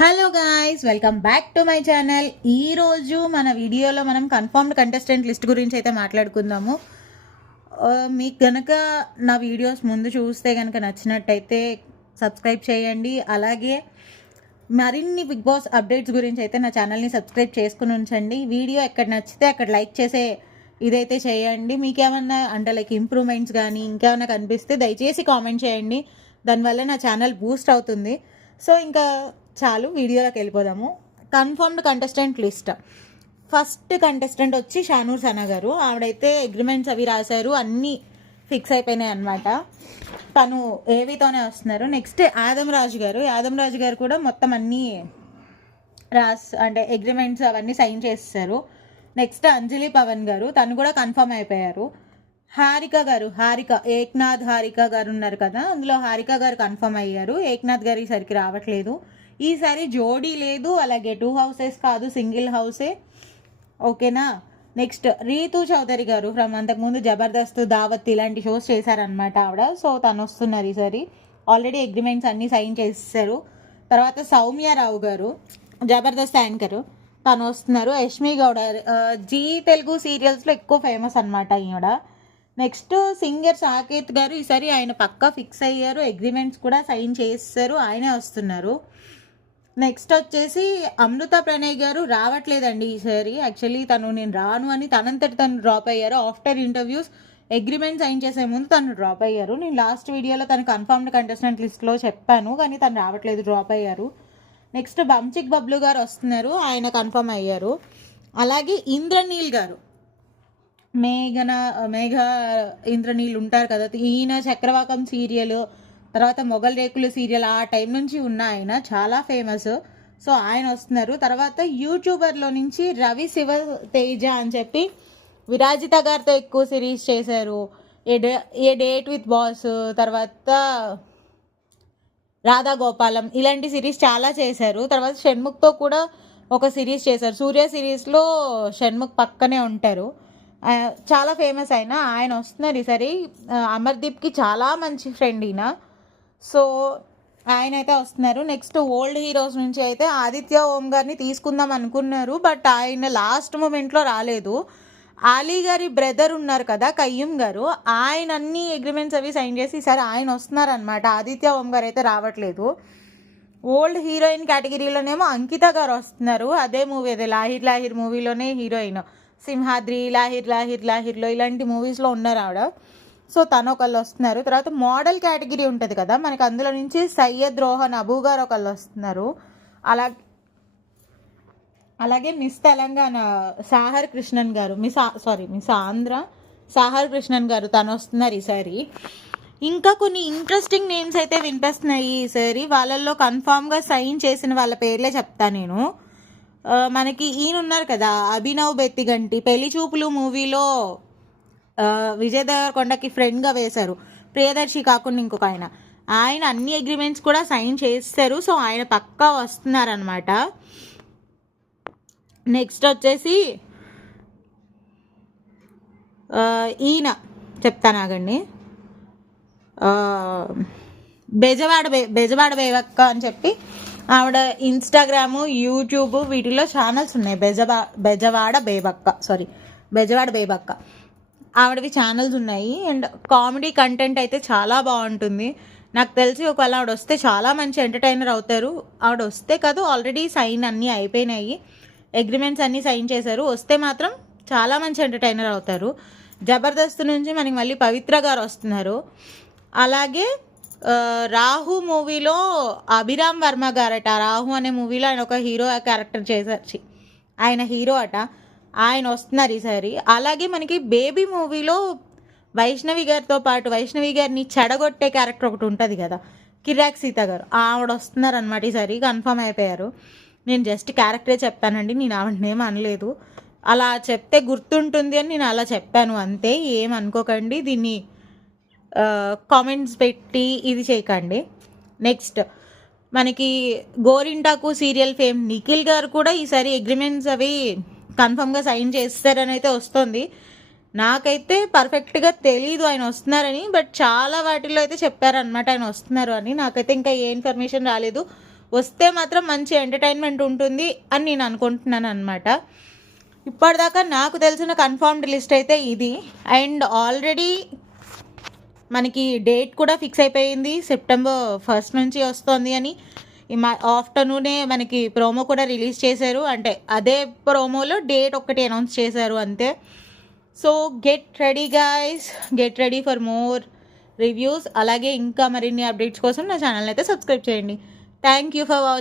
Hello guys, welcome back to my channel. ఈరోజు మన వీడియోలో మనం కన్ఫర్మ్డ్ కంటెస్టెంట్ లిస్ట్ గురించి అయితే మాట్లాడుకుందాము. మీకు కనుక నా వీడియోస్ ముందు చూస్తే కనుక నచ్చినట్టయితే సబ్స్క్రైబ్ చేయండి. అలాగే మరిన్ని బిగ్ బాస్ అప్డేట్స్ గురించి అయితే నా ఛానల్ని సబ్స్క్రైబ్ చేసుకుని ఉంచండి. వీడియో ఎక్కడ నచ్చితే అక్కడ లైక్ చేసే ఇదైతే చేయండి. మీకేమన్నా అంటే లైక్ ఇంప్రూవ్మెంట్స్ కానీ ఇంకేమన్నా కనిపిస్తే దయచేసి కామెంట్ చేయండి. దానివల్ల నా ఛానల్ బూస్ట్ అవుతుంది. సో ఇంకా చాలు, వీడియోలోకి వెళ్ళిపోదాము. Confirmed contestant list. First contestant వచ్చి షానూర్ సనా గారు. ఆవిడైతే అగ్రిమెంట్స్ అవి రాశారు, అన్నీ ఫిక్స్ అయిపోయినాయి అనమాట. తను ఏవితోనే వస్తున్నారు. నెక్స్ట్ యాదమ్ రాజు గారు కూడా మొత్తం అన్నీ అంటే అగ్రిమెంట్స్ అవన్నీ సైన్ చేస్తారు. నెక్స్ట్ అంజలి పవన్ గారు, తను కూడా కన్ఫర్మ్ అయిపోయారు. ఏక్నాథ్ హారిక గారు ఉన్నారు కదా, అందులో హారిక గారు కన్ఫర్మ్ అయ్యారు. ఏక్నాథ్ గారు ఈసరికి రావట్లేదు. ఈసారి జోడీ లేదు, అలాగే 2 హౌసెస్ కాదు, సింగిల్ హౌసే. ఓకేనా. నెక్స్ట్ రీతు చౌదరి గారు ఫ్రమ్ అంతకుముందు జబర్దస్త్, దావత్ ఇలాంటి షోస్ చేశారనమాట ఆవిడ. సో తను వస్తున్నారు ఈసారి. ఆల్రెడీ అగ్రిమెంట్స్ అన్నీ సైన్ చేసేసారు. తర్వాత సౌమ్యారావు గారు, జబర్దస్త్ యాంకరు, తను వస్తున్నారు. యష్మి గౌడ, జీ తెలుగు సీరియల్స్లో ఎక్కువ ఫేమస్ అనమాట ఈవిడ. నెక్స్ట్ సింగర్ సాకేత్ గారు, ఈసారి ఆయన పక్కా ఫిక్స్ అయ్యారు, అగ్రిమెంట్స్ కూడా సైన్ చేస్తారు, ఆయనే వస్తున్నారు. నెక్స్ట్ వచ్చేసి అమృత ప్రణయ్ గారు రావట్లేదండి ఈసారి. యాక్చువల్లీ నేను రాను అని తనంతటి తను డ్రాప్ అయ్యారు. ఆఫ్టర్ ఇంటర్వ్యూస్ అగ్రిమెంట్ సైన్ చేసే ముందు తను డ్రాప్ అయ్యారు. నేను లాస్ట్ వీడియోలో తను కన్ఫర్మ్డ్ కంటెస్టెంట్ లిస్ట్లో చెప్పాను, కానీ తను రావట్లేదు, డ్రాప్ అయ్యారు. నెక్స్ట్ బంచిక్ బబ్లు గారు వస్తున్నారు, ఆయన కన్ఫర్మ్ అయ్యారు. అలాగే ఇంద్రనీల్ గారు, మేఘ ఇంద్రనీల్ ఉంటారు కదా, ఈయన చక్రవాకం సీరియల్, తర్వాత మొగల్ రేకులు సీరియల్ ఆ టైం నుంచి ఉన్న ఆయన, చాలా ఫేమస్. సో ఆయన వస్తున్నారు. తర్వాత యూట్యూబర్లో నుంచి రవి శివ తేజ అని చెప్పి విరాజిత గారితో ఎక్కువ సిరీస్ చేశారు. ఏ డేట్ విత్ బాస్, తర్వాత రాధా గోపాలం, ఇలాంటి సిరీస్ చాలా చేశారు. తర్వాత షణ్ముఖ్తో కూడా ఒక సిరీస్ చేశారు. సూర్య సిరీస్లో షణ్ముఖ్ పక్కనే ఉంటారు. చాలా ఫేమస్ ఆయన వస్తున్నారు ఈసారి. అమర్దీప్కి చాలా మంచి ఫ్రెండ్ ఈయన. సో ఆయన అయితే వస్తున్నారు. నెక్స్ట్ ఓల్డ్ హీరోస్ నుంచి అయితే ఆదిత్య ఓం గారిని తీసుకుందాం అనుకున్నారు, బట్ ఆయన లాస్ట్ మూమెంట్లో రాలేదు. ఆలీ గారి బ్రదర్ ఉన్నారు కదా, కయ్యూమ్ గారు, ఆయన అన్ని అగ్రిమెంట్స్ అవి సైన్ చేసి ఈసారి ఆయన వస్తున్నారనమాట. ఆదిత్య ఓం గారు అయితే రావట్లేదు. ఓల్డ్ హీరోయిన్ కేటగిరీలోనేమో అంకిత గారు వస్తున్నారు. అదే మూవీ, అదే లాహిర్ మూవీలోనే హీరోయిన్. సింహాద్రి, లాహిర్లో ఇలాంటి మూవీస్లో ఉన్నారు ఆవిడ. సో తను ఒకళ్ళు వస్తున్నారు. తర్వాత మోడల్ కేటగిరీ ఉంటుంది కదా మనకి, అందులో నుంచి సయ్యద్ రోహన్ అబూ గారు ఒకళ్ళు వస్తున్నారు. అలాగే మిస్ తెలంగాణ సాహర్ కృష్ణన్ గారు, మిస్ ఆంధ్ర సాహర్ కృష్ణన్ గారు, తను వస్తున్నారు ఈసారి. ఇంకా కొన్ని ఇంట్రెస్టింగ్ నేమ్స్ అయితే వినిపిస్తున్నాయి ఈసారి. వాళ్ళల్లో కన్ఫామ్గా సైన్ చేసిన వాళ్ళ పేర్లే చెప్తా నేను. మనకి ఈయన ఉన్నారు కదా, అభినవ్ బెత్తిగంటి, పెళ్లి చూపులు మూవీలో విజయ్ దేవరకొండకి ఫ్రెండ్గా వేశారు. ప్రియదర్శి కాకుండా ఇంకొక ఆయన అన్ని అగ్రిమెంట్స్ కూడా సైన్ చేస్తారు. సో ఆయన పక్కా వస్తున్నారనమాట. నెక్స్ట్ వచ్చేసి ఈయన చెప్తాను ఆగండి, బెజవాడ బేవక్క అని చెప్పి ఆవిడ ఇన్స్టాగ్రాము, యూట్యూబ్ వీటిలో ఛానల్స్ ఉన్నాయి. బెజవాడ బేబక్క ఆవిడవి ఛానల్స్ ఉన్నాయి. అండ్ కామెడీ కంటెంట్ అయితే చాలా బాగుంటుంది. నాకు తెలిసి ఒకవేళ ఆవిడ వస్తే చాలా మంచి ఎంటర్టైనర్ అవుతారు. ఆవిడ వస్తే కాదు, ఆల్రెడీ సైన్ అన్నీ అయిపోయినాయి, అగ్రిమెంట్స్ అన్నీ సైన్ చేశారు. వస్తే మాత్రం చాలా మంచి ఎంటర్టైనర్ అవుతారు. జబర్దస్త్ నుంచి మనకి మళ్ళీ పవిత్ర గారు వస్తున్నారు. అలాగే రాహు మూవీలో అభిరామ్ వర్మ గారట, రాహు అనే మూవీలో ఆయన ఒక హీరో క్యారెక్టర్ చేశారు, ఆయన హీరో అట, ఆయన వస్తున్నారు ఈసారి. అలాగే మనకి బేబీ మూవీలో వైష్ణవి గారిని చెడగొట్టే క్యారెక్టర్ ఒకటి ఉంటుంది కదా, కిరాక్ సీత గారు, ఆవిడ వస్తున్నారు అనమాట ఈసారి. కన్ఫర్మ్ అయిపోయారు. నేను జస్ట్ క్యారెక్టరే చెప్పానండి, నేను ఆవిడనేం అనలేదు. అలా చెప్తే గుర్తుంటుంది అని నేను అలా చెప్పాను అంతే, ఏమనుకోకండి. దీన్ని కామెంట్స్ పెట్టి ఇది చేయకండి. నెక్స్ట్ మనకి గోరింటాకు సీరియల్ ఫేమ్ నిఖిల్ గారు కూడా ఈసారి అగ్రిమెంట్స్ అవి కన్ఫర్మ్గా సైన్ చేస్తారని అయితే వస్తుంది. నాకైతే పర్ఫెక్ట్గా తెలీదు ఆయన వస్తున్నారని, బట్ చాలా వాటిల్లో అయితే చెప్పారనమాట ఆయన వస్తున్నారు అని. నాకైతే ఇంకా ఏ ఇన్ఫర్మేషన్ రాలేదు. వస్తే మాత్రం మంచి ఎంటర్టైన్మెంట్ ఉంటుంది అని నేను అనుకుంటున్నాను అనమాట. ఇప్పటిదాకా నాకు తెలిసిన కన్ఫర్మ్డ్ లిస్ట్ అయితే ఇది. అండ్ ఆల్రెడీ మనకి డేట్ కూడా ఫిక్స్ అయిపోయింది, September 1 నుంచి వస్తుంది అని. ఆఫ్టర్నూనే మనకి ప్రోమో కూడా రిలీజ్ చేశారు, అంటే అదే ప్రోమోలో డేట్ ఒక్కటి అనౌన్స్ చేశారు అంతే. So get ready guys, get ready for more reviews. అలాగే ఇంకా మరిన్ని అప్డేట్స్ కోసం నా ఛానల్ అయితే సబ్స్క్రైబ్ చేయండి. Thank you for watching.